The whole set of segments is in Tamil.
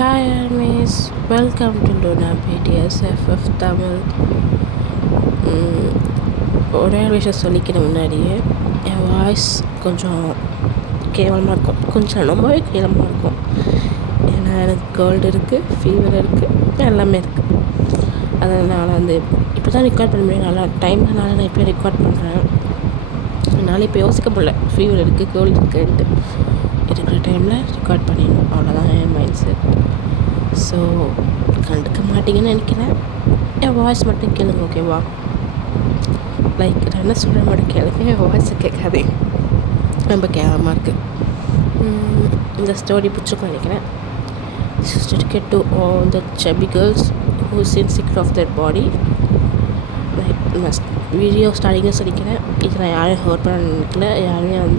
Hi Hermes, welcome to Luna BDSFF Tamil. ஒரே ஒரு விஷயம் சொல்லிக்கிற முன்னாடியே என் வாய்ஸ் கொஞ்சம் கேவலமாக இருக்கும், கொஞ்சம் ரொம்பவே கேவலமாக இருக்கும். ஏன்னா எனக்கு கோல்டு இருக்குது, ஃபீவர் இருக்குது, எல்லாமே இருக்குது. அதனால் இப்போ தான் ரெக்கார்ட் பண்ண முடியும். நல்லா டைம்னால நான் இப்போ ரெக்கார்ட் பண்ணுறேன். என்னால் இப்போ யோசிக்க முடியல, ஃபீவர் இருக்குது, கோல்டு இருக்குன்ட்டு. இருக்கிற டைமில் ரெக்கார்ட் பண்ணிடணும், அவ்வளோதான் என் மைண்ட் செட். ஸோ கண்டுக்க மாட்டிங்கன்னு நினைக்கிறேன். என் வாய்ஸ் மட்டும் கேளுங்க, ஓகேவா? லைக் நான் என்ன சொல்கிற மட்டும் கேளுங்க, என் வாய்ஸை கேட்காதே, ரொம்ப கேவலமாக இருக்குது. இந்த ஸ்டோரி பிடிச்சிருக்கும் நினைக்கிறேன். This is dedicated to all the chubby girls who is insecure of their body. நான் வீடியோ ஸ்டார்டிங்காக சொல்லிக்கிறேன், இது நான் யாரையும் ஹர்ட் பண்ண நினைக்கல, யாரையும்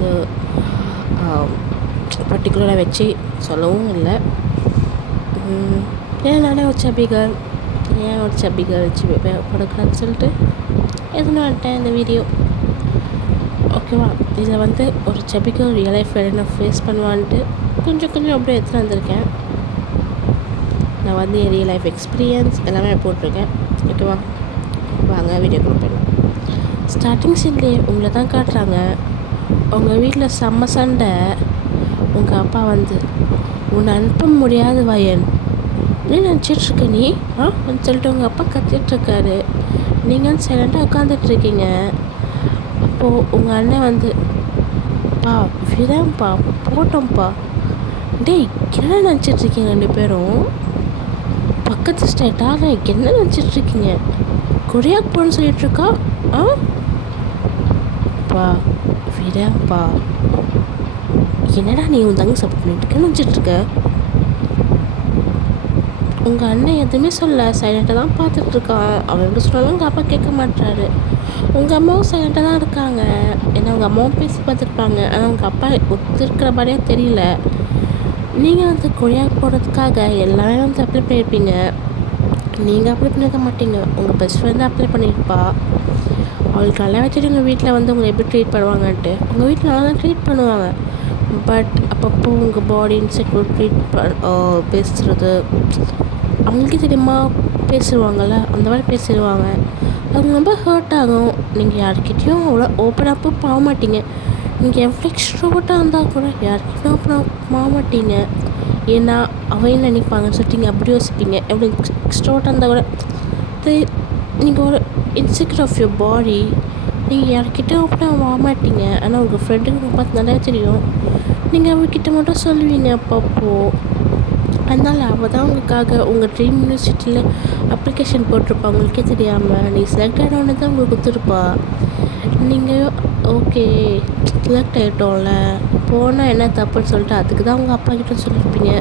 பர்டிகுலராக வச்சு சொல்லவும் இல்லை. ஏன் நானே ஒரு சப்பிகள், ஏன் ஒரு சப்பிகள் வச்சு கொடுக்கலான்னு சொல்லிட்டு எதுன்னு வந்துட்டேன் இந்த வீடியோ, ஓகேவா? இதில் ஒரு சப்பிகள் ரியல் லைஃப் என்ன ஃபேஸ் பண்ணுவான்ட்டு கொஞ்சம் அப்படியே எடுத்துகிட்டு வந்திருக்கேன். நான் என் ரியல் லைஃப் எக்ஸ்பீரியன்ஸ் எல்லாமே போட்டிருக்கேன், ஓகேவா? வாங்க வீடியோக்குள்ள போயிடலாம். ஸ்டார்டிங் சீன்லேயே உங்களை தான் காட்டுறாங்க. உங்கள் வீட்டில் செம்ம சண்டை. உங்கள் அப்பா உன்னை அனுப்ப முடியாது வயன், நீ நினச்சிட்ருக்க நீ சொல்லிட்டு உங்கள் அப்பா கத்திட்டுருக்காரு. நீங்கள் சைலண்ட்டாக உட்காந்துட்ருக்கீங்க. அப்போது உங்கள் அண்ணன் பா விடாம்ப்பா போட்டோம்ப்பா, டேய் என்ன நினச்சிட்ருக்கீங்க ரெண்டு பேரும்? பக்கத்து ஸ்டேட்டாக என்ன நினச்சிட்ருக்கீங்க? கொரியாக்கு போகணுன்னு சொல்லிகிட்ருக்கா. பா விடாம்ப்பா, என்னடா நீ உன் தங்க சப்போர்ட் பண்ணிட்டுருக்கேன்னு நினச்சிட்ருக்க? உங்கள் அண்ணன் எதுவுமே சொல்ல, சைலண்ட்டாக தான் பார்த்துட்ருக்கான். அவன் எப்படி சொன்னாலும் உங்கள் அப்பா கேட்க மாட்டாரு. உங்கள் அம்மாவும் சைலண்ட்டாக தான் இருக்காங்க. ஏன்னா உங்கள் அம்மாவும் பேசி பார்த்துருப்பாங்க, ஆனால் உங்கள் அப்பா ஒத்துருக்கிற மாதிரியே தெரியல. நீங்கள் கொரியாவுக்கு போகிறதுக்காக எல்லாமே அப்ளை பண்ணியிருப்பீங்க. நீங்கள் அப்ளை பண்ணியிருக்க மாட்டீங்க, உங்கள் பெஸ்ட் ஃப்ரெண்ட் அப்ளை பண்ணியிருப்பா. அவளுக்கு நல்லா வச்சுட்டு உங்கள் வீட்டில் உங்களை எப்படி ட்ரீட் பண்ணுவாங்கன்ட்டு. உங்கள் வீட்டில் நல்லா தான் ட்ரீட் பண்ணுவாங்க. பட் அப்பப்போ உங்கள் பாடி இன்செக்யூர் பேசுகிறது அவங்களுக்கே தெரியுமா, பேசிடுவாங்கள்ல, அந்த மாதிரி பேசிடுவாங்க. அவங்க ரொம்ப ஹர்ட் ஆகும். நீங்கள் யார்கிட்டையும் அவ்வளோ ஓப்பன் அப்பு போக மாட்டீங்க. நீங்கள் எவ்வளோ எக்ஸ்ட்ரோவர்ட்டாக இருந்தால் கூட யார்கிட்டையும் ஓப்பன் போக மாட்டீங்க. ஏன்னா அவையும் நினைப்பாங்கன்னு சொல்லிட்டு நீங்கள் அப்படி யோசிப்பீங்க. எவ்வளோ எக்ஸ்ட்ரோவர்ட்டாக இருந்தால் கூட நீங்கள் ஒரு இன்செக்யூர் ஆஃப் யுவர் பாடி, நீங்கள் யார்கிட்டையும் ஓப்பனாக போக மாட்டீங்க. ஆனால் உங்கள் ஃப்ரெண்டுக்கு பார்த்து நல்லா தெரியும், நீங்கள் அவர்கிட்ட மட்டும் சொல்லுவீங்க அப்பப்போ. அதனால் அவள் தான் உங்களுக்காக உங்கள் ட்ரீம் யூனிவர்சிட்டியில் அப்ளிகேஷன் போட்டிருப்பா. உங்களுக்கே தெரியாமல் நீ செலக்ட் ஆகிட்டோன்னு தான் உங்களுக்கு கொடுத்துருப்பா. நீங்கள் ஓகே செலக்ட் ஆகிட்டோம்ல, போனால் என்ன தப்புன்னு சொல்லிட்டு அதுக்கு தான் உங்கள் அப்பா கிட்ட சொல்லியிருப்பீங்க.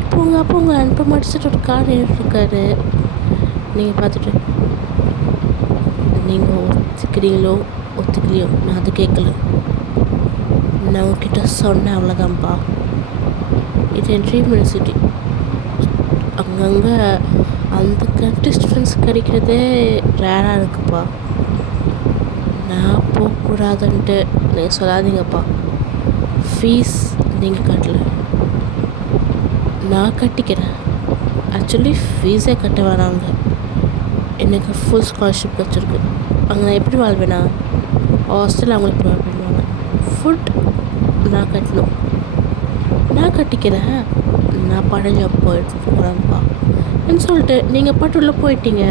இப்போ உங்கள் அப்பா உங்களை அனுப்ப மாட்டிச்சிட்டு ஒரு கார் நின்றுட்டுருக்காரு. நீங்கள் பார்த்துட்டு நீங்கள் ஒத்துக்கிறீங்களோ ஒத்துக்கலையோ நான் அது கேட்கல, நான் உங்ககிட்ட சொன்னேன், அவ்வளோதான்ப்பா. இது என் ட்ரீம் யூனிவர்சிட்டி. அங்கங்கே அந்த கண்ட்ரி ஸ்டூடெண்ட்ஸ் கிடைக்கிறதே ரேராக இருக்குப்பா. நான் போகக்கூடாதுன்ட்டு நீங்கள் சொல்லாதீங்கப்பா. ஃபீஸ் நீங்கள் கட்டல, நான் கட்டிக்கிறேன். ஆக்சுவலி ஃபீஸே கட்ட வேணாங்க, எனக்கு ஃபுல் ஸ்காலர்ஷிப் வச்சுருக்கு. அங்கே நான் எப்படி வாழ்வேனா? ஹாஸ்டல் அவங்களுக்கு ப்ரொவைட் பண்ணுவாங்க. ஃபுட் நான் கட்டணும், நான் கட்டிக்கிறேன். நான் படம் போயிட்டு போகிறேன்ப்பா ன்னு சொல்லிட்டு நீங்கள் பாட்டு உள்ளே போயிட்டீங்க.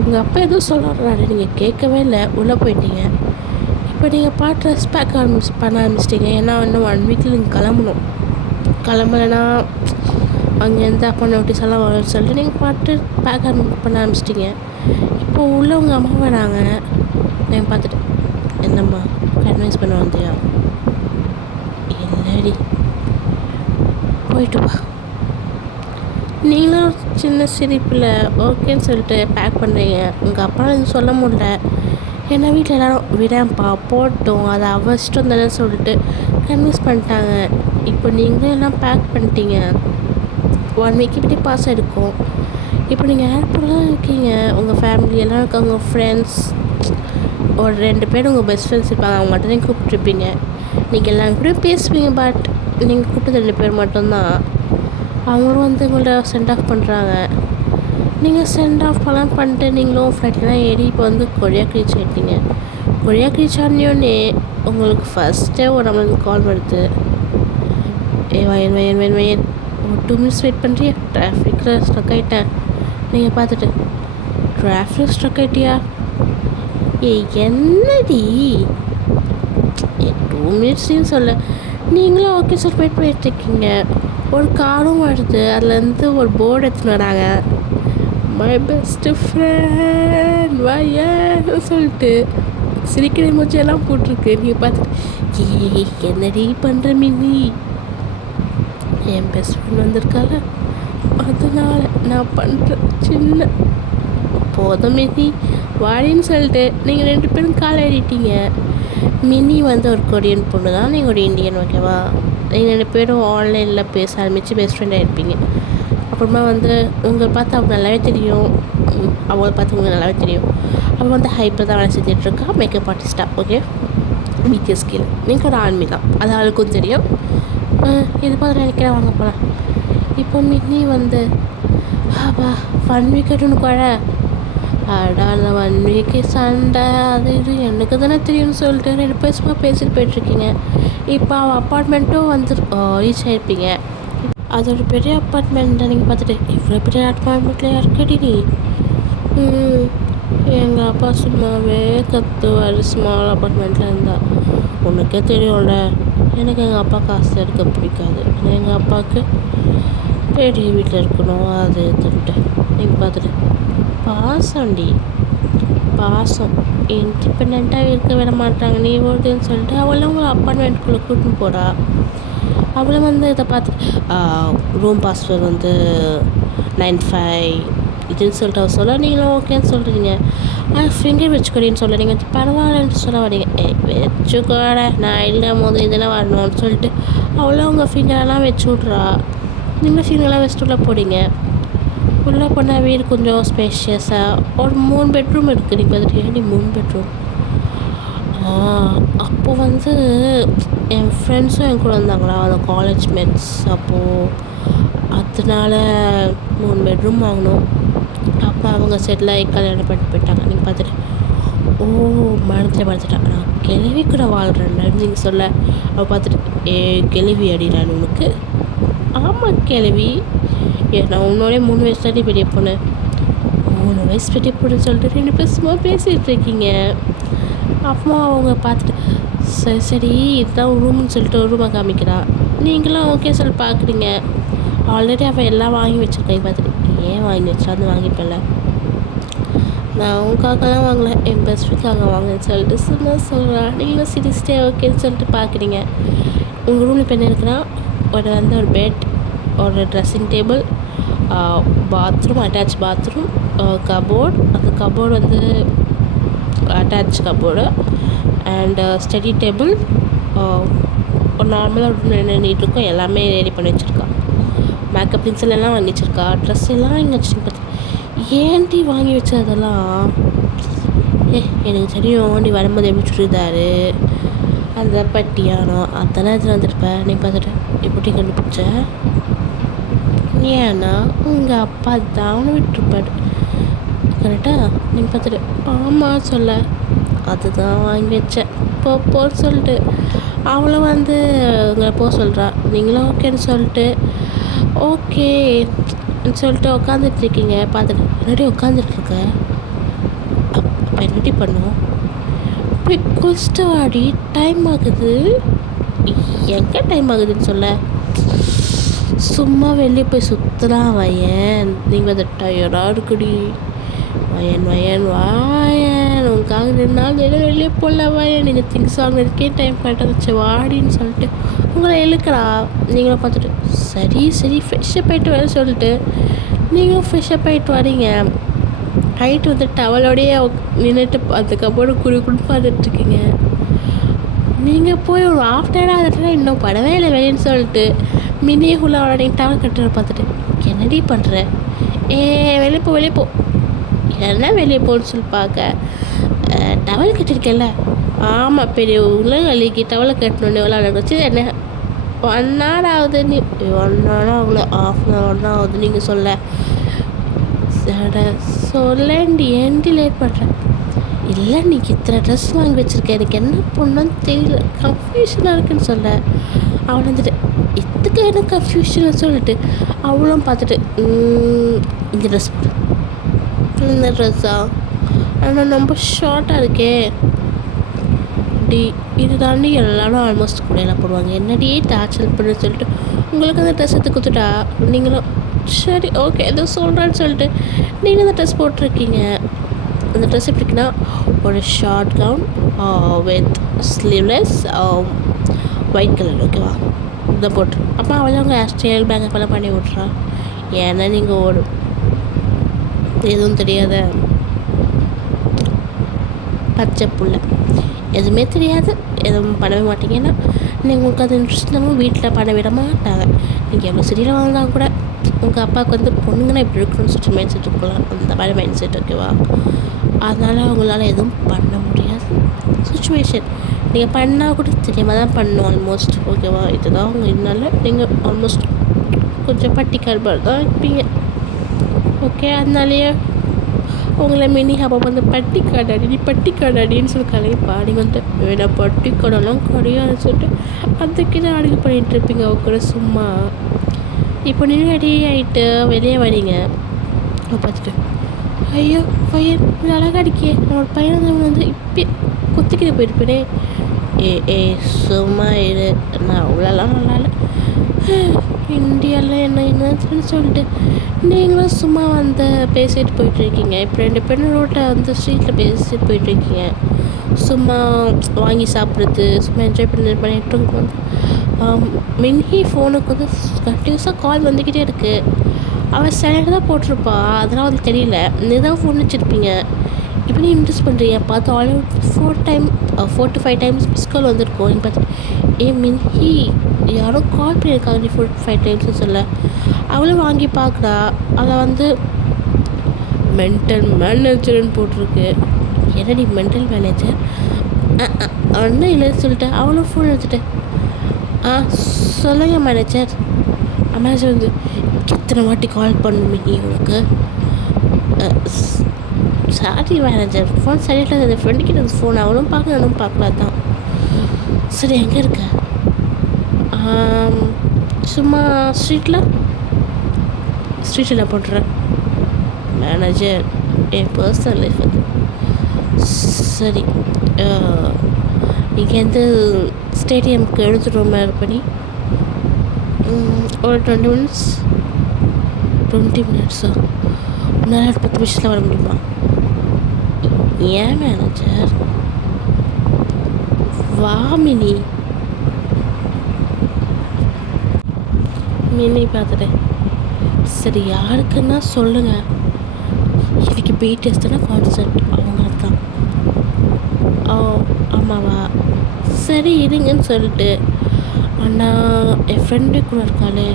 உங்கள் அப்பா எதுவும் சொல்கிறாரு, நீங்கள் கேட்கவே இல்லை, உள்ளே போயிட்டீங்க. இப்போ நீங்கள் பாட்டு ரெஸ்பெக்ட் பண்ண ஆரம்பிச்சிட்டிங்க. ஏன்னா இன்னும் 1 வீக்கில் நீங்கள் கிளம்பணும். கிளம்பலைன்னா அங்கேருந்து அப்பா நோட்டீஸ் எல்லாம் வரும்னு சொல்லிட்டு நீங்கள் பாட்டு பேக் பண்ண ஆரம்பிச்சிட்டிங்க. இப்போ உள்ளே உங்கள் அம்மா வராங்க. நீங்கள் பார்த்துட்டு என்னம்மா கன்வின்ஸ் பண்ண வந்தியா? இல்லடி, போயிட்டு வா. நீங்களும் சின்ன சிரிப்பில் ஓகேன்னு சொல்லிட்டு பேக் பண்ணுறீங்க. உங்கள் அப்பா எதுவும் சொல்ல முடியல, ஏன்னா வீட்டில் எல்லோரும் விடாம்ப்பா போட்டோம், அதை அவசியம் தானே சொல்லிட்டு கன்வின்ஸ் பண்ணிட்டாங்க. இப்போ நீங்களும் எல்லாம் பேக் பண்ணிட்டீங்க. 1 வீக் இப்படி பாஸ் ஆகிருக்கும். இப்போ நீங்கள் ஏர்போர்ட்டில் இருக்கீங்க, உங்கள் ஃபேமிலி எல்லாம் இருக்காங்க, உங்கள் ஃப்ரெண்ட்ஸ் ஒரு 2 பேர் உங்கள் பெஸ்ட் ஃப்ரெண்ட்ஸ் இருப்பாங்க, அவங்க மட்டும் தான் கூப்பிட்ருப்பீங்க. நீங்கள் எல்லாம் கூட பேசுவீங்க. பட் நீங்கள் கூப்பிட்டது 2 பேர் மட்டும்தான். அவங்களும் வந்து உங்கள்ட்ட சென்ட் ஆஃப் பண்ணுறாங்க. நீங்கள் சென்ட் ஆஃப் பண்ணிட்டு நீங்களும் ஃப்ளைட்லாம் ஏறி இப்போ வந்து கொரியாக்கு ரீச் ஆகிட்டீங்க. கொரியாக்கு ரீச் ஆனோடனே உங்களுக்கு ஃபஸ்ட்டே ஒரு நம்மளுக்கு கால் வருது. வயன் ஒரு 2 minutes வெயிட் பண்ணுறியா, டிராஃபிக்கில் ஸ்ட்ரக் ஆகிட்டேன். நீங்கள் பார்த்துட்டு டிராஃபிக் ஸ்ட்ரக் ஆகிட்டியா, என்னடி 2 minutesன்னு சொல்ல நீங்களும் ஓகே சார் வெயிட் பண்ணிட்டுருக்கீங்க. ஒரு காரும் வருது, அதுலேருந்து ஒரு போர்டு எடுத்துன்னு வராங்க, மை பெஸ்ட் ஃப்ரெண்ட் வயன் சொல்லிட்டு சிரிக்கிற மூச்செல்லாம் போட்டிருக்கு. நீங்கள் பார்த்துட்டு என்னடி பண்ணுற மினி, என் பெஸ்ட் ஃப்ரெண்ட் வந்திருக்கால அதனால் நான் பண்ணுற சின்ன போதும் மினி வாடின்னு சொல்லிட்டு நீங்கள் 2 பேரும் கால் ஆடிட்டீங்க. மினி வந்து ஒரு கொரியன் பொண்ணு தான், நீங்கள் ஒரு இந்தியன், ஓகேவா? நீங்கள் 2 பேரும் ஆன்லைனில் பேச ஆரம்பித்து பெஸ்ட் ஃப்ரெண்டாக இருப்பீங்க. அப்புறமா வந்து உங்களை பார்த்து அவங்க நல்லாவே தெரியும், அவங்கள பார்த்து உங்களுக்கு நல்லாவே தெரியும். அவள் வந்து ஹைப்பில் தான் வேலை செஞ்சிட்ருக்கா, மேக்கப் ஆர்டிஸ்ட்டாக, ஓகே? பிடிஎஸ் கீழே நீங்கள் ஒரு ஆர்மி தான், அது அவளுக்கும் தெரியும். இது பார்த்து நினைக்கிறேன், வாங்க போகலாம். இப்போ மினி வந்து ஒன் வீக் ஒன்று குழ அந்த 1 வீக்கு சண்டை அது இது எனக்கு தானே தெரியும்னு சொல்லிட்டு 2 பேர் பேசிட்டு போயிட்டுருக்கீங்க. இப்போ அவள் அப்பார்ட்மெண்ட்டும் வந்து ரீச் ஆகிருப்பீங்க. அது ஒரு பெரிய அப்பார்ட்மெண்ட்டை நீங்கள் பார்த்துட்டு இவ்வளோ பெரிய அப்பார்ட்மெண்ட்டில் இருக்கடி நீ, எங்கள் அப்பா சும்மாவே கத்துவார் ஸ்மால் அப்பார்ட்மெண்ட்டில் இருந்தால். உனக்கே தெரியும்ல, எனக்கு எங்கள் அப்பா காசு எடுக்க பிடிக்காது, எங்கள் அப்பாவுக்கு பெரிய வீட்டில் இருக்கணும் அது எடுத்துட்டு. நீங்கள் பார்த்துட்டு பாசம்டி பாசம், இண்டிபெண்ட்டாக இருக்க விட மாட்டாங்க நீ ஓடுதுன்னு சொல்லிட்டு அவளும் உங்களை அப்பார்ட்மெண்ட்டுக்குள்ளே கூட்டின்னு போகிறா. அவளும் வந்து இதை பார்த்து ரூம் பாஸ்வேர்டு வந்து 95 இதுன்னு சொல்லிட்டு சொல்ல நீங்களும் ஓகேன்னு சொல்கிறீங்க. ஆனால் ஃபிங்கர் வச்சுக்கொடின்னு சொல்ல நீங்கள் பரவாயில்லன்ட்டு சொல்ல வரீங்க. வச்சுக்கோட நான் இல்லை போது இதெல்லாம் வரணும்னு சொல்லிட்டு அவளும் உங்கள் ஃபிங்கரெல்லாம் வச்சு விட்றா. நீங்களும் ஃபிங்கரெல்லாம் வச்சுட்டு உள்ள போடுங்க. உள்ளே போனால் வீடு கொஞ்சம் ஸ்பேஷியஸாக ஒரு 3 பெட்ரூம் இருக்குது. நீ பார்த்துட்டு நீ 3 பெட்ரூம். அப்போது வந்து என் ஃப்ரெண்ட்ஸும் என் கூட வந்தாங்களா, அந்த காலேஜ் மேட்ஸ், அப்போது அதனால 3 பெட்ரூம் வாங்கினோம். அப்போ அவங்க செட்டில் ஆகி கல்யாணம் பண்ணிட்டு போயிட்டாங்க. நீங்கள் பார்த்துட்டு மறந்துட்டாங்க, நான் கிளவி கூட வாழ்கிறேன் நீங்கள் சொல்ல. அவள் பார்த்துட்டு கிளவி அடி நான் உனக்கு, ஆமாம் கிளவி, நான் உன்னோடய 3 வயசு தாண்டி பெரிய பொண்ணு, 3 வயசு பெரிய பொண்ணுன்னு சொல்லிட்டு 2 பேர் சும்மா பேசிகிட்டு இருக்கீங்க. அப்புறமா அவங்க பார்த்துட்டு சரி இதுதான் ரூம்னு சொல்லிட்டு ஒரு ரூமை காமிக்கிறா. நீங்களும் ஓகே சொல்லி பார்க்குறீங்க. ஆல்ரெடி அவள் எல்லாம் வாங்கி வச்சுருக்கேன். பார்த்துட்டு ஏன் வாங்கி வச்சான்னு வாங்கிப்பல, நான் உங்களுக்காகலாம் வாங்கலை, என் பெஸ்ட் ஃப்ரெண்டுக்காக வாங்கினேன்னு சொல்லிட்டு சும்மா சொல்கிறா. நீங்களும் சிரிச்சிட்டே ஓகேன்னு சொல்லிட்டு பார்க்குறீங்க. உங்கள் ரூமில் இப்போ என்ன இருக்குன்னா ஒரு பெட், ஒரு dressing table, bathroom, attach bathroom, cupboard, அந்த கபோர்டு வந்து attach cupboard, and study table, ஒரு நார்மலாக ரூம் என்ன நீட்டிருக்கோம் எல்லாமே ரெடி பண்ணி வச்சுருக்கா. மேக்கப் திங்ஸ் எல்லாம் வாங்கி வச்சுருக்கா. ட்ரெஸ் எல்லாம் இங்கே வச்சுருக்கா. ஏன்டி வாங்கி வச்சதெல்லாம் எனக்கு தெரியும், நீ வரும்போது எப்படி சுடிதாரு அந்த பட்டியானோ அதெல்லாம் இதில் வந்துருப்பேன். நீ பார்த்துட்டு எப்படி கண்டுபிடிச்ச, ஏன்னா உங்கள் அப்பா தான் விட்டுருப்பாரு கரெக்டாக. நீங்கள் பார்த்துட்டு ஆமாம் சொல்ல, அதுதான் வாங்கி வச்சேன் போன்னு சொல்லிட்டு அவளும் வந்து உங்களை போக சொல்கிறா. நீங்களும் ஓகேன்னு சொல்லிட்டு ஓகே சொல்லிட்டு உட்காந்துட்ருக்கீங்க. பார்த்துட்டு என்னடி உட்காந்துட்ருக்க, அப்போ என்னடி பண்ணுவோம், போய் குளிச்சுட்டு வாடி, டைம் ஆகுது. எங்கே டைம் ஆகுதுன்னு சொல்ல, சும்மா வெளியே போய் சுற்றலாம் வயன், நீங்கள் வந்து டயர்டாக இருக்குடி வயன் உங்களுக்காக 2 நாள் வெளியே போடல வயன், நீங்கள் திங்ஸ் வாங்கினதுக்கே டைம் கரெக்டாக இருந்துச்சு வாடின்னு சொல்லிட்டு உங்களை இழுக்கிறா. நீங்களும் பார்த்துட்டு சரி ஃப்ரெஷ்ஷப் ஆகிட்டு வர சொல்லிட்டு நீங்களும் ஃப்ரெஷ்ஷப் ஆகிட்டு வரீங்க. ஹைட்டு வந்து டவலோடையே நின்றுட்டு அதுக்கப்புறம் குடுக்குன்னு பார்த்துட்ருக்கீங்க. நீங்கள் போய் ஒரு ஆஃப்டராக ஆகிட்டுனா இன்னும் படவே இல்லை வெளியேன்னு சொல்லிட்டு மினியே ஹுல்லாவோட நீங்கள் டவல் கட்டுற பார்த்துட்டு என்னடி பண்ணுற, வெளியே போ என்ன வெளியே போன்னு சொல்லி பார்க்க, டவல் கட்டிருக்கேன்ல, ஆமாம் பெரிய உலக அழிக்கு டவலை கட்டணுன்னு விளாட வச்சு என்ன 1 hour ஆகுது. நீ 1 hour ஆகல, ½ an hour தான் ஆகுது நீங்கள் சொல்ல. சட சொல்லேன்டி, ஏன்டி லேட் பண்ணுற? இல்லை, நீக்கு இத்தனை ட்ரெஸ் வாங்கி வச்சுருக்க, எனக்கு என்ன பண்ணணும்னு தெரியல, கன்ஃபியூஷனாக இருக்குன்னு சொல்ல. அவன் வந்துட்டு இதுக்கு என்ன கன்ஃபியூஷன் சொல்லிட்டு அவளும் பார்த்துட்டு இந்த ட்ரெஸ் போடு. இந்த ட்ரெஸ்ஸா? ஆனால் ரொம்ப ஷார்ட்டாக இருக்கே டி. இது தாண்டி எல்லாரும் ஆல்மோஸ்ட் கூடையெல்லாம் போடுவாங்க, என்னடி டார்ச்சல் பண்ணு சொல்லிட்டு உங்களுக்கு அந்த ட்ரெஸ் எடுத்து கொடுத்துட்டா நீங்களும் சரி ஓகே ஏதோ சொல்கிறேன்னு சொல்லிட்டு நீங்கள் அந்த ட்ரெஸ் போட்டிருக்கீங்க. அந்த ட்ரெஸ் எப்படி இருக்குன்னா ஒரு short gown with sleeveless white colour, ஓகேவா? இதை போட்டு அப்போ அவளே அவங்க ஹேர் ஸ்டைல் பேக்கப் எல்லாம் பண்ணி விட்றா. ஏன்னா நீங்கள் எதுவும் தெரியாத பச்சை புள்ள, எதுவுமே தெரியாது, எதுவும் பண்ணவே மாட்டீங்கன்னா நீங்கள் உங்களுக்கு அது இன்ட்ரெஸ்ட் இல்லாமல் வீட்டில் பண்ண விட மாட்டாங்க. நீங்கள் எவ்வளோ சரியில் வாழ்ந்தால் கூட உங்கள் அப்பாவுக்கு வந்து பொண்ணுங்கன்னா இப்படி இருக்கணும்னு சொல்லிட்டு மைண்ட் செட் இருக்கலாம், அந்த மாதிரி மைண்ட் செட், ஓகேவா? அதனால் அவங்களால எதுவும் பண்ண முடியாது சுச்சுவேஷன். நீங்கள் பண்ணால் கூட தெரியாமல் தான் பண்ணணும் ஆல்மோஸ்ட், ஓகேவா? இதுதான் அவங்க இதனால நீங்கள் ஆல்மோஸ்ட் கொஞ்சம் பட்டிக்கால் தான் இருப்பீங்க, ஓகே? அதனாலேயே உங்களை மினி அப்போ வந்து பட்டிக்காடாடின்னு சொல்லி கலைப்பா. நீங்கள் வந்துட்டு வேணா பட்டிக்காடெல்லாம் கிடையாதுன்னு சொல்லிட்டு அதுக்கு தான் அழுகு பண்ணிகிட்டு இருப்பீங்க கூட சும்மா. இப்போ நீங்கள் ரெடி ஆகிட்டு வெளியே வரீங்க, பார்த்துட்டு ஐயோ பையன் அழகாக அடிக்கே, என்னோட பையன் வந்து இப்போ குத்திக்கிட்டு போயிருப்பேனே. ஏ சும்மா இரு, நான் அவ்வளோலாம் நல்லா இல்லை, இந்தியாவில் என்னன்னு சொல்லிட்டு நீங்களும் சும்மா வந்து பேசிட்டு போயிட்டுருக்கீங்க. இப்போ 2 பேரும் ரோட்டில் வந்து ஸ்ட்ரீட்டில் பேசிட்டு போயிட்டுருக்கீங்க, சும்மா வாங்கி சாப்பிட்றது, சும்மா என்ஜாய் பண்ணிட்டு இருக்கும்போது மின்ஹி ஃபோனுக்கு வந்து கண்டினியூஸாக கால் வந்துக்கிட்டே இருக்குது. அவள் சைலண்டாக தான் போட்டிருப்பா, அதெல்லாம் வந்து தெரியல, நீ தான் ஃபோன் வச்சுருப்பீங்க. இப்போ நீ இன்ட்ரெஸ்ட் பண்ணுறீங்க, பார்த்து already 4 to 5 times miss call வந்திருக்கோம். நீங்கள் பார்த்துட்டு மின்ஹி யாரோ கால் பண்ணியிருக்காங்க நீ 4 to 5 times சொல்ல. அவளும் வாங்கி பார்க்குறா, அதில் வந்து மென்டல் மேனேஜர்னு போட்டிருக்கு. என்னடி மென்டல் மேனேஜர்? ஒன்றும் இல்லைன்னு சொல்லிட்டு அவளும் ஃபோன் எடுத்துட்டு சொல்லுங்க மேனேஜர். மேனேஜர் வந்து எத்தனை வாட்டி கால் பண்ணுமே நீ உனக்கு? சாரி மேனேஜர், ஃபோன் சரியில்லை, அந்த ஃப்ரெண்டுக்கிட்ட அந்த ஃபோன் அவளும் பார்க்க நானும் பார்க்கல தான். சரி எங்கே இருக்க? சும்மா ஸ்ட்ரீட்டில் போட்டுறேன் மேனேஜர், என் பர்சனல் லைஃப் அது. சரி இங்கேருந்து ஸ்டேடியம்க்கு எழுத்துட்டு பண்ணி ஒரு 20 மினிட்ஸா? உன்னால் 10 நிமிஷத்தில் வர முடியுமா? ஏன் மேனேஜர்? வா மினி பார்த்துட்டேன். சரி யாருக்குன்னா சொல்லுங்கள், இன்னைக்கு பிடிஎஸ்னா கான்சர்ட் அவங்களுக்கு தான். ஆமாவா? சரி இருங்கன்னு சொல்லிட்டு அண்ணா என் ஃப்ரெண்டு கூட இருக்காளே,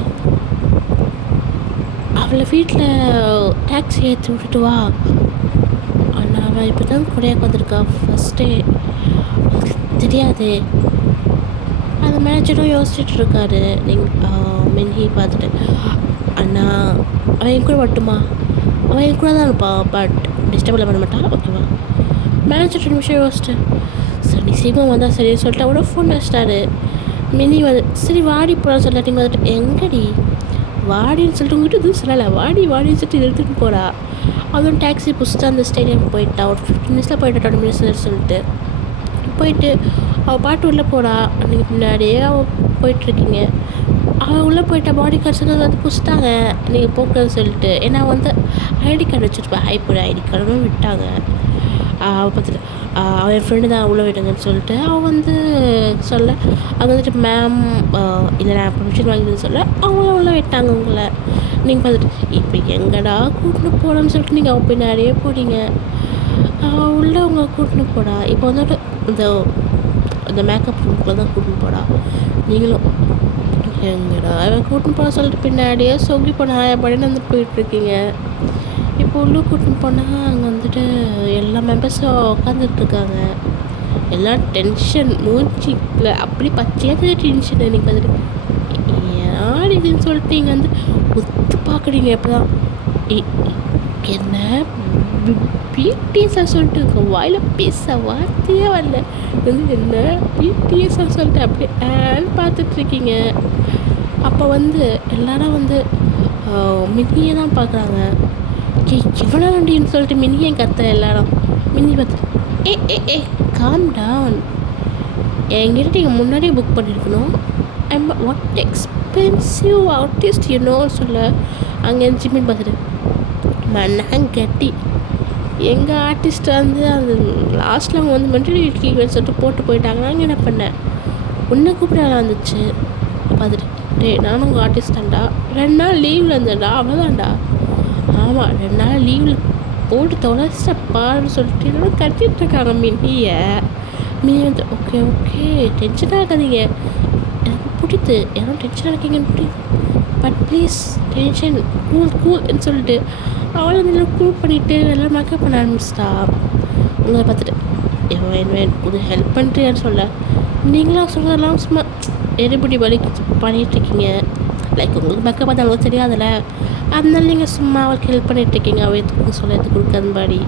அவளை வீட்டில் டாக்ஸி ஏற்றி விட்டுட்டு வா. அண்ணா அவள் இப்போ தான் கூடையாக வந்திருக்கா, ஃபஸ்ட்டே தெரியாது. அந்த மேனேஜரும் யோசிச்சுட்டு இருக்காரு. மின்ஹி பார்த்துட்டு அண்ணா அவன் என் கூட வரட்டுமா? அவன் என் கூட தான் இருப்பான், பட் டிஸ்டர்பில் பண்ண மாட்டான், ஓகேவா? மேனேஜர் 2 நிமிஷம் யோசிச்சிட்டு சரி நீ சீக்கிரம் வந்தால் சரின்னு சொல்லிட்டு அவரோட ஃபோன் வச்சிட்டாரு. மினி வந்து சரி வாடி போகிறான்னு சொல்லிட்டு நீங்கள் வந்துட்டு எங்கடி வாடின்னு சொல்லிட்டு உங்ககிட்ட எதுவும் சொல்லலை, வாடின்னு சொல்லிட்டு எடுத்துகிட்டு போகிறா. அதுவும் டாக்ஸி புதுசாக அந்த ஸ்டேடியம் போயிட்டா, ஒரு 15 நிமிஷத்தில் போயிட்டா, 20 மினிட்ஸ் சொல்லிட்டு போயிட்டு அவள் பாட்டு உள்ளே போடா. அன்றைக்கி முன்னாடியே அவள் போயிட்டுருக்கீங்க, அவள் உள்ளே போயிட்டா. பாடி கார்ட்ஸ் வந்து புடிச்சிட்டாங்க நீங்கள் போக்குறது சொல்லிட்டு. ஏன்னா வந்து ஐடி கார்டு வச்சுருப்பேன், ஐடி கார்டும் விட்டாங்க. அவள் பார்த்துட்டு அவள் என் ஃப்ரெண்டு தான் உள்ளே விடுங்கன்னு சொல்லிட்டு அவள் வந்து சொல்ல, அவங்க வந்துட்டு மேம் இல்லை நான் பர்மிஷன் வாங்கினு சொல்ல அவங்கள உள்ளே விட்டாங்க உங்களை. நீங்கள் பார்த்துட்டு இப்போ எங்கடா கூட்டின்னு போகலான்னு சொல்லிட்டு நீங்கள் அவள் பின்னாடியே போனீங்க. உள்ளே அவங்க கூட்டின்னு போடா. இப்போ வந்துட்டு இந்த மேக்கப் ரூம்குள்ளே தான் கூட்டின்னு போடா. நீங்களும் எங்கடா அவன் கூட்டின்னு போட சொல்லிட்டு பின்னாடியே சொங்கி போன ஆயாப்பாடின்னு வந்துட்டு போயிட்டுருக்கீங்க. இப்போ உள்ளே கூட்டின்னு போனால் அங்கே வந்துட்டு எல்லா மெம்பர்ஸும் உட்காந்துட்ருக்காங்க. எல்லாம் டென்ஷன் மூச்சில் அப்படி பச்சையாக டென்ஷன். எனக்கு வந்துட்டு என்னடி இதுன்னு சொல்லிட்டு நீங்கள் வந்து ஒத்து பார்க்குறீங்க இப்போ தான் என்ன பிடிஎஸ்ஸாக சொல்லிட்டு உங்கள் வாயில் பேச வார்த்தையே வரல வந்து என்ன பிடிஎஸ்ஸாக சொல்லிட்டு அப்படியே ஏன்னு பார்த்துட்ருக்கீங்க. அப்போ வந்து எல்லாரும் வந்து மினியை தான் பார்க்குறாங்க. இவ்வளோ வண்டின்னு சொல்லிட்டு மினியை கத்த எல்லாரும் மினி பார்த்துட்டு ஏ காம் டவுன், என்கிட்ட நீங்கள் முன்னாடியே புக் பண்ணியிருக்கணும். வாட் எக்ஸ்பென்சிவ் ஆர்டிஸ்ட் சொல்ல அங்கே ஜிம்மின் பார்த்துட்டு மண்ணாங்கட்டி எங்கள் ஆர்டிஸ்ட் வந்து அந்த லாஸ்ட்டில் அவங்க வந்து மென்டலி ட்ரீட்மெண்ட் சொல்லிட்டு போட்டு போயிட்டாங்க. நாங்கள் என்ன பண்ணேன், உன்னை கூப்பிட வந்துச்சு பார்த்துட்டு நானும் உங்கள் ஆர்டிஸ்ட் தான்டா, 2 நாள் லீவில் இருந்தேன்டா அவ்வளோதான்டா. ஆமாம் 2 நாள் லீவில் போட்டு தொலைச்சப்பான்னு சொல்லிட்டு என்னோட கட்டிகிட்டு இருக்காங்க மினி வந்து ஓகே டென்ஷனாக இருக்காதீங்க, எனக்கு பிடித்து யாரும் டென்ஷனாக இருக்கீங்கன்னு பிடிக்கும், பட் ப்ளீஸ் டென்ஷன் கூல்ன்னு சொல்லிட்டு அவளை வந்து கூல் பண்ணிவிட்டு எல்லாம் மேக்கப் பண்ண ஆரம்பிச்சிட்டா. உங்களை பார்த்துட்டு இவன் புது ஹெல்ப் பண்ணுறியான்னு சொல்ல நீங்களாம் சொல்கிறதெல்லாம் சும்மா எரிபடி வலிக்கு பண்ணிகிட்ருக்கீங்க. லைக் உங்களுக்கு மேக்கப் பார்த்து அவ்வளோ தெரியாதுல்ல, அதனால நீங்கள் சும்மா அவளுக்கு ஹெல்ப் பண்ணிகிட்ருக்கீங்க. அவள் எதுக்கு சொல்ல எதுக்கு கொடுக்காதபடி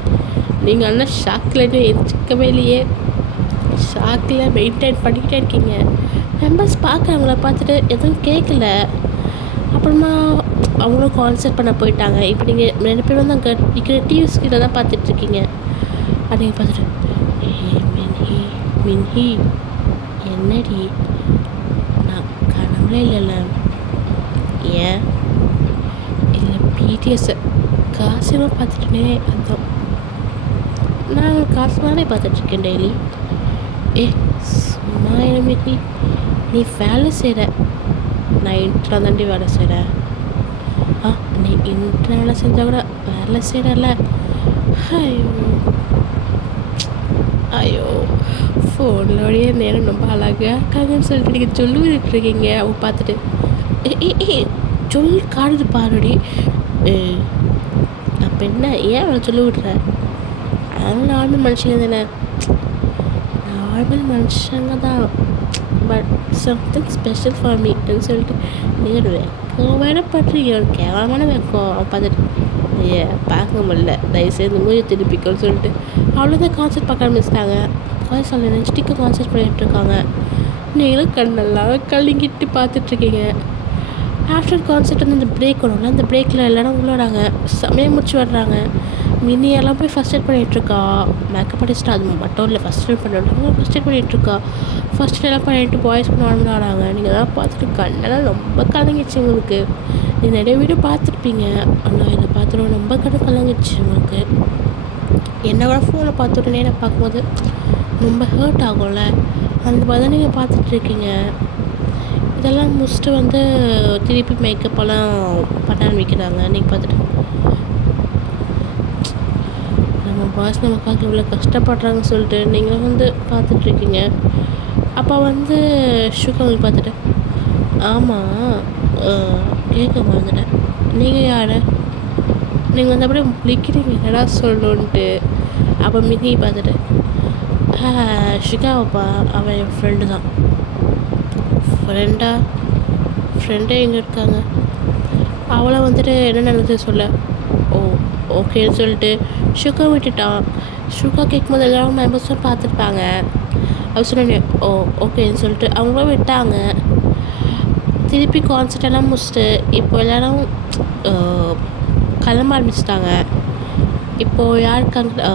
நீங்கள் ஆனால் ஷாக்கில் எரிச்சிக்கவே இல்லையே, ஷாக்கில் மெயின்டைன் பண்ணிக்கிட்டே இருக்கீங்க. மெம்பர்ஸ் பார்க்குறவங்கள பார்த்துட்டு எதுவும் கேட்கல. அப்புறமா அவங்களும் கான்சர்ட் பண்ண போயிட்டாங்க. இப்போ நீங்கள் 2 பேரும் வந்து அங்கே நிற்கிற டிவி ஸ்க்ரீனில் தான் பார்த்துட்ருக்கீங்க. அப்படிங்க பார்த்துட்டு மின்ஹி என்னடி நான் கனவுல இல்லைல்ல, ஏன் இல்லை பிடிஎஸ் காசுலாம் பார்த்துட்டுனே அதுதான் நான் காசு தானே பார்த்துட்ருக்கேன் டெய்லி. சும்மா என்ன நீ வேலை செய்கிற, நான் இன்ட்ரா தாண்டி வேலை செய்கிறேன். நீ இன்ட்ரா வேலை செஞ்சால் கூட வேலை செய்கிறல்ல. ஐயோ ஃபோன்லோடைய நேரம் ரொம்ப அழகாக இருக்காங்கன்னு சொல்லிட்டு நீங்கள் சொல்லிட்டுருக்கீங்க. அவங்க பார்த்துட்டு சொல்லி காடுது பாருடி. அப்போ என்ன ஏன் அவளை சொல்லி விட்ற, அதனால நார்மல் மனுஷங்க தானே, நார்மல் மனுஷங்க தான், பட் சம்திங் ஸ்பெஷல் ஃபார் மீன்னு சொல்லிட்டு நீங்கள் வெக்கம் வேணா பண்ணுறீங்க, ஒரு கேவலமான வெக்கம். பார்த்துட்டு பார்க்க முடியல, தயவுசெய்து மூஞ்சி திருப்பிக்கோன்னு சொல்லிட்டு அவ்வளோதான் கான்சர்ட் பார்க்க ஆரம்பிச்சிட்டாங்க. சொல்ல நெக்ஸ்ட்டுக்கு கான்சர்ட் பண்ணிகிட்ருக்காங்க. நீங்களும் கண்ணெல்லாம் கலங்கிட்டு பார்த்துட்ருக்கீங்க. ஆஃப்டர் கான்சர்ட் வந்து அந்த பிரேக் வரும்ல, அந்த பிரேக்கில் எல்லோரும் உள்ளாடாங்க, செம்மையாக முடிச்சு வர்றாங்க. மினியெல்லாம் போய் ஃபஸ்ட் எய்ட் பண்ணிகிட்ருக்கா, மேக்கப் அடிச்சுட்டு அது மட்டும் இல்லை ஃபஸ்ட் எய்ட் பண்ணிகிட்ருக்கா. ஃபஸ்ட் எல்லாம் பண்ணிட்டு பாய்ஸ் நார்மலாக ஆடாங்க. நீங்கள் தான் பார்த்துட்டு கண்ணெல்லாம் ரொம்ப கலங்கிச்சு உங்களுக்கு. நீங்கள் நிறைய வீடியோ பார்த்துருப்பீங்க, ஆனால் இதை பார்த்துட்டு ரொம்ப கலங்கிடுச்சு உங்களுக்கு. என்னோட ஃபோனில் பார்த்த உடனே நான் பார்க்கும்போது ரொம்ப ஹர்ட் ஆகும்ல, அந்த மாதிரி தான் நீங்கள் பார்த்துட்ருக்கீங்க. இதெல்லாம் முடிச்சுட்டு வந்து திருப்பி மேக்கப்பெல்லாம் பண்ண ஆரம்பிக்கிறாங்க. நீங்கள் பார்த்துட்டு நம்ம பாஸ் நமக்காக இவ்வளோ கஷ்டப்படுறாங்கன்னு சொல்லிட்டு நீங்களும் வந்து பார்த்துட்ருக்கீங்க. அப்போ வந்து ஷுகர் பார்த்துட்டு ஆமாம் கேட்க மறந்துட்டேன், நீங்கள் யார், நீங்கள் வந்து அப்படியே விழிக்கிறீங்க என்னடா சொல்லணுன்ட்டு. அப்போ மினி பார்த்துட்டு ஷிகாவாப்பா அவன் என் ஃப்ரெண்டு தான். ஃப்ரெண்டே எங்கே இருக்காங்க, அவளை வந்துட்டு என்ன நடந்தது சொல்ல. ஓகேன்னு சொல்லிட்டு ஷுகா விட்டுட்டான். ஷுகா கேட்கும்போது எல்லாரும் மெம்பர்ஸும் பார்த்துருப்பாங்க. அவள் சொன்னேன் ஓகேன்னு சொல்லிட்டு அவங்களும் விட்டாங்க. திருப்பி கான்சர்ட் எல்லாம் முடிச்சுட்டு இப்போ எல்லோரும் கிளம்ப ஆரம்பிச்சிட்டாங்க. இப்போது யாருக்காங்க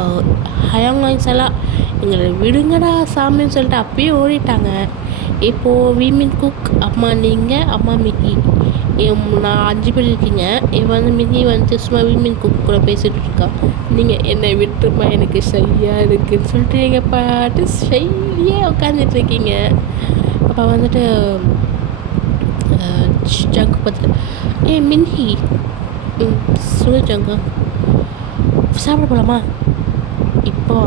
ஹயாங்ஸ் எல்லாம் எங்களை விடுங்கடா சாமின்னு சொல்லிட்டு அப்பயே ஓடிட்டாங்க. இப்போது வீமின் குக் அம்மா, நீங்கள் அம்மா மினி, நான் 5 பேர் இருக்கீங்க. இவன் வந்து மினி வந்து சும்மா வீமின் குக் கூட பேசிகிட்டு இருக்கா. நீங்கள் என்னை விட்டுருமா எனக்கு ஷையாக இருக்குதுன்னு சொல்லிட்டு நீங்கள் பாட்டு ஷைலியே உட்காந்துட்ருக்கீங்க. அப்போ வந்துட்டு ஜங்கு பார்த்துட்டு மின்ஹி சொல்லு ஜங்கு சாப்பிட போகலாமா, இப்போ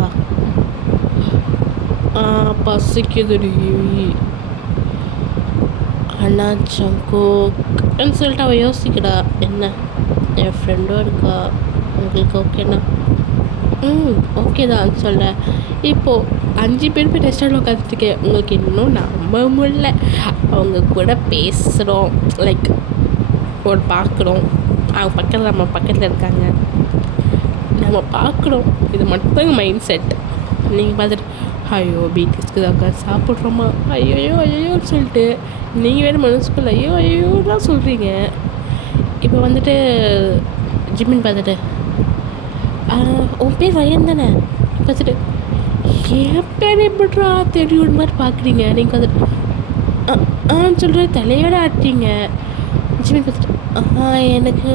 பசிக்குதுடி அண்ணா ஜங்குன்னு சொல்லிட்டு அவள் யோசிக்கடா. என்ன என் ஃப்ரெண்டும் இருக்கா, உங்களுக்கு ஓகேண்ணா ஓகே தான் சொல்ல. இப்போது 5 பேர் போய் ரெஸ்டாரண்ட் உட்காந்துருக்கேன். உங்களுக்கு இன்னும் நம்ப முடியல, அவங்க கூட பேசுகிறோம் லைக் ஒரு பார்க்குறோம், அவங்க பக்கத்தில் நம்ம பக்கத்தில் இருக்காங்க, நம்ம பார்க்குறோம். இது மட்டும் மைண்ட் செட். நீங்கள் பார்த்துட்டு ஐயோ பிடிஎஸ்க்கு தாக்கா சாப்பிட்றோமா ஐயோயோ ஐயோன்னு சொல்லிட்டு நீங்கள் வேறு மனசுக்குள்ள ஐயோ ஐயோலாம் சொல்கிறீங்க. இப்போ வந்துட்டு ஜிம்மின் பார்த்துட்டு உன் பேர் வயன் தானே பார்த்துட்டு என் பேர் எப்படிரா தெரியும் மாதிரி பார்க்குறீங்க. நீங்கள் பார்த்துட்டு சொல்கிற தலையோட ஆட்டுறீங்க. ஜிம்மின் பார்த்துட்டு எனக்கு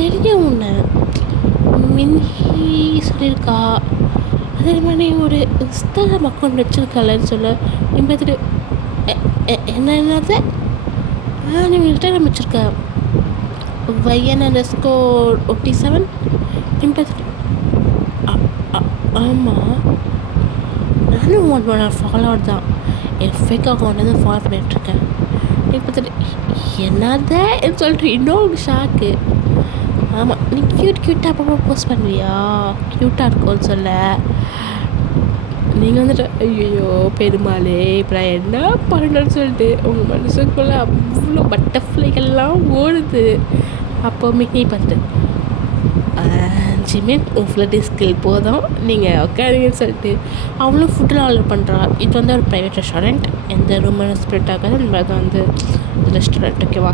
தெரியும் உன்னை மின்ஹி சொல்லியிருக்கா, அதே மாதிரி ஒரு இன்ஸ்டாகிராம் அக்கௌண்ட் வச்சுருக்காளன்னு சொல்ல. நீ பார்த்துட்டு என்னது நீ இன்ஸ்டாகிராம் வச்சுருக்க YN_OT7 நீ பார்த்துட்டு ஆமாம் நானும் உன்னோட ஃபாலோவர் தான், என் ஃபேக் அக்கௌண்ட் வந்து ஃபாலோ பண்ணிகிட்ருக்கேன். நீ பார்த்துட்டு என்னது சொல்லிட்டு இன்னொரு ஷாக்கு. ஆமாம் நீ க்யூட்டாக அப்பப்போ போஸ்ட் பண்ணுவியா, க்யூட்டாக இருக்கும்னு சொல்ல. நீங்கள் வந்துட்டு ஐயோ பெருமாளே இப்போ நான் என்ன பண்ணணும்னு சொல்லிட்டு உங்கள் மனசுக்குள்ளே அவ்வளோ பட்டர்ஃப்ளைகள்லாம் ஓடுது. அப்போ மிக்னி பார்த்துட்டு ஜிமின் உன் ஃப்ளட்டி ஸ்கில் போதும் நீங்கள் உட்காருங்கன்னு சொல்லிட்டு அவளும் ஃபுட்டில் ஆர்டர் பண்ணுறா. இது வந்து ஒரு ப்ரைவேட் ரெஸ்டாரண்ட், எந்த ரூம் ஸ்ப்ரெட் ஆகாது. இந்த மாதிரி தான் வந்து ரெஸ்டாரண்ட் ஓகேவா,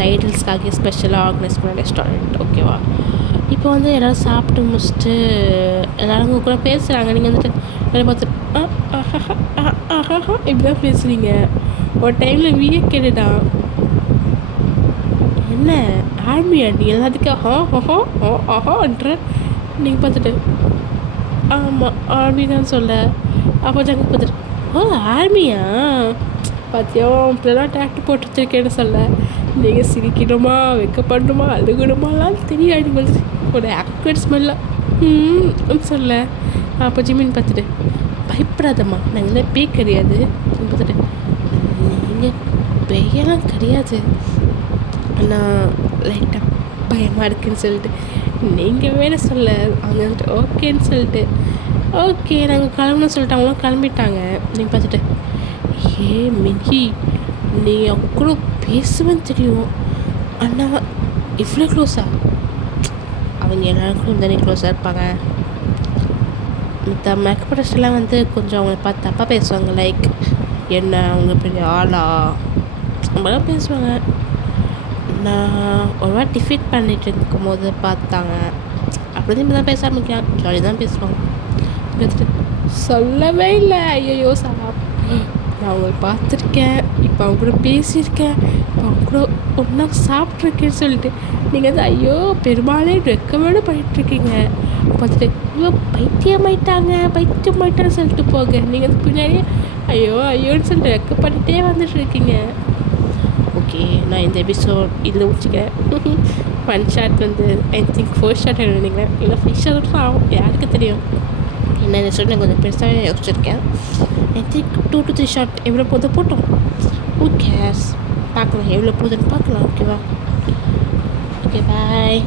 டைட்டில்ஸ்க்காக ஸ்பெஷலாக ஆர்கனைஸ் பண்ண ரெஸ்டாரண்ட் ஓகேவா. இப்போ வந்து எல்லோரும் சாப்பிட்டு முடிச்சுட்டு எல்லோரும் உங்க கூட பேசுகிறாங்க. நீங்கள் வந்துட்டு எல்லாம் பார்த்துட்டு இப்படி தான் பேசுகிறீங்க. ஒரு டைமில் விஏ கேட்டுட்டான் என்ன ஆர்மியா நீ எல்லாத்துக்கும் ஆஹான்ற. நீங்கள் பார்த்துட்டு ஆமாம் ஆர்மி தான் சொல்ல. அப்போ ஜங்க பார்த்துட்டு ஆர்மியா பார்த்தியோ இப்படிலாம் டேக்ட் போட்டு வச்சுருக்கேன்னு சொல்ல. நீங்கள் சிரிக்கணுமா வைக்கப்படணுமா அழுகணுமாலாம் தெரியாது மாதிரி ஒரு ஆக்வர்ட் ஸ்மெல்லாக சொல்ல. அப்போ ஜிமின் பார்த்துட்டு பயப்படாதம்மா நாங்கள் பேய் கிடையாது. பார்த்துட்டு நீங்கள் பேயெல்லாம் கிடையாது, ஆனால் லைட்டாக பயமாக இருக்குதுன்னு சொல்லிட்டு நீங்கள் வேறு சொல்ல. அவங்க வந்துட்டு ஓகேன்னு சொல்லிட்டு ஓகே நாங்கள் கிளம்புன்னு சொல்லிட்டு அவங்களும் கிளம்பிட்டாங்க. நீங்கள் பார்த்துட்டு மின்ஹி நீ அவ்வளோ பேசுவேன்னு தெரியும், ஆனால் இவ்வளோ க்ளோஸா? அவங்க எல்லாருக்கும் தானே க்ளோஸாக இருப்பாங்க. மற்ற மேக்கப் ஆர்டிஸ்ட்லாம் வந்து கொஞ்சம் அவங்கள பார்த்து தப்பாக பேசுவாங்க. லைக் என்ன அவங்க பெரிய ஆளா நம்மளாம் பேசுவாங்க. நான் ஒரு வாட்டி டிஃபீட் பண்ணிட்டு இருக்கும் போது பார்த்தாங்க, அப்படி தான் தான் பேச ஆரம்பிக்கிறான். ஜாலி தான் பேசுவாங்க. சொல்லவே இல்லை ஐயோ சாப் நான் அவங்கள பார்த்துருக்கேன், இப்போ அவங்க கூட பேசியிருக்கேன், இப்போ அவங்க கூட ஒன்றா சாப்பிட்ருக்கேன்னு சொல்லிட்டு நீங்கள் வந்து ஐயோ பெருமாளே ரெக்கமெண்ட் பண்ணிகிட்ருக்கீங்க. பார்த்துட்டு ஐயோ பைத்தியமாயிட்டான்னு சொல்லிட்டு போக. நீங்கள் வந்து பின்னாடியே ஐயோ ஐயோன்னு சொல்லிட்டு ரெக்க பண்ணிகிட்டே வந்துட்டுருக்கீங்க. ஓகே நான் இந்த எபிசோட் இதில் முடிச்சுக்கிறேன். 1 ஷாட் வந்து ஐ திங்க் 4 ஷாட் நினைக்கிறேன், இல்லை 5 ஷாட் தான் ஆகும், யாருக்கு தெரியும். என்ன இந்த ஷாட் நான் கொஞ்சம் பெருசாகவே யோசிச்சிருக்கேன். ஐ திங்க் 2 to 3 ஷாட் எவ்வளோ போட்டோம். ஓகே பார்க்கலாம் எவ்வளோ போகுதுன்னு பார்க்கலாம். ஓகேவா? Okay bye.